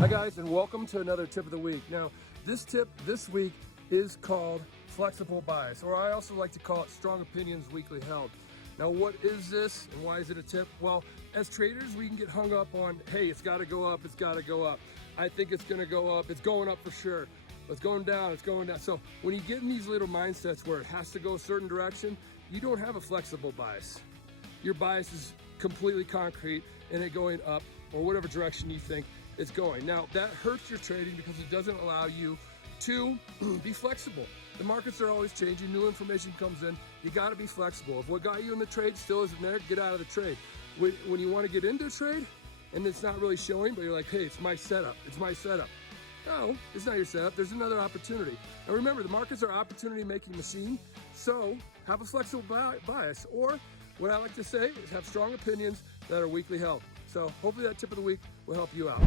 Hi guys, and welcome to another tip of the week. Now, this tip this week is called flexible bias, or I also like to call it strong opinions weakly held. Now, what is this and why is it a tip? Well, as traders, we can get hung up on, hey, it's gotta go up, it's gotta go up. I think it's gonna go up, it's going up for sure. It's going down, it's going down. So when you get in these little mindsets where it has to go a certain direction, you don't have a flexible bias. Your bias is completely concrete and it going up or whatever direction you think it's going. Now, that hurts your trading because it doesn't allow you to be flexible. The markets are always changing, new information comes in, you gotta be flexible. If what got you in the trade still isn't there, get out of the trade. When you wanna get into a trade and it's not really showing, but you're like, hey, it's my setup, it's my setup. No, it's not your setup, there's another opportunity. And remember, the markets are opportunity making machine, so have a flexible bias, or what I like to say is have strong opinions that are weakly held. So hopefully that tip of the week will help you out.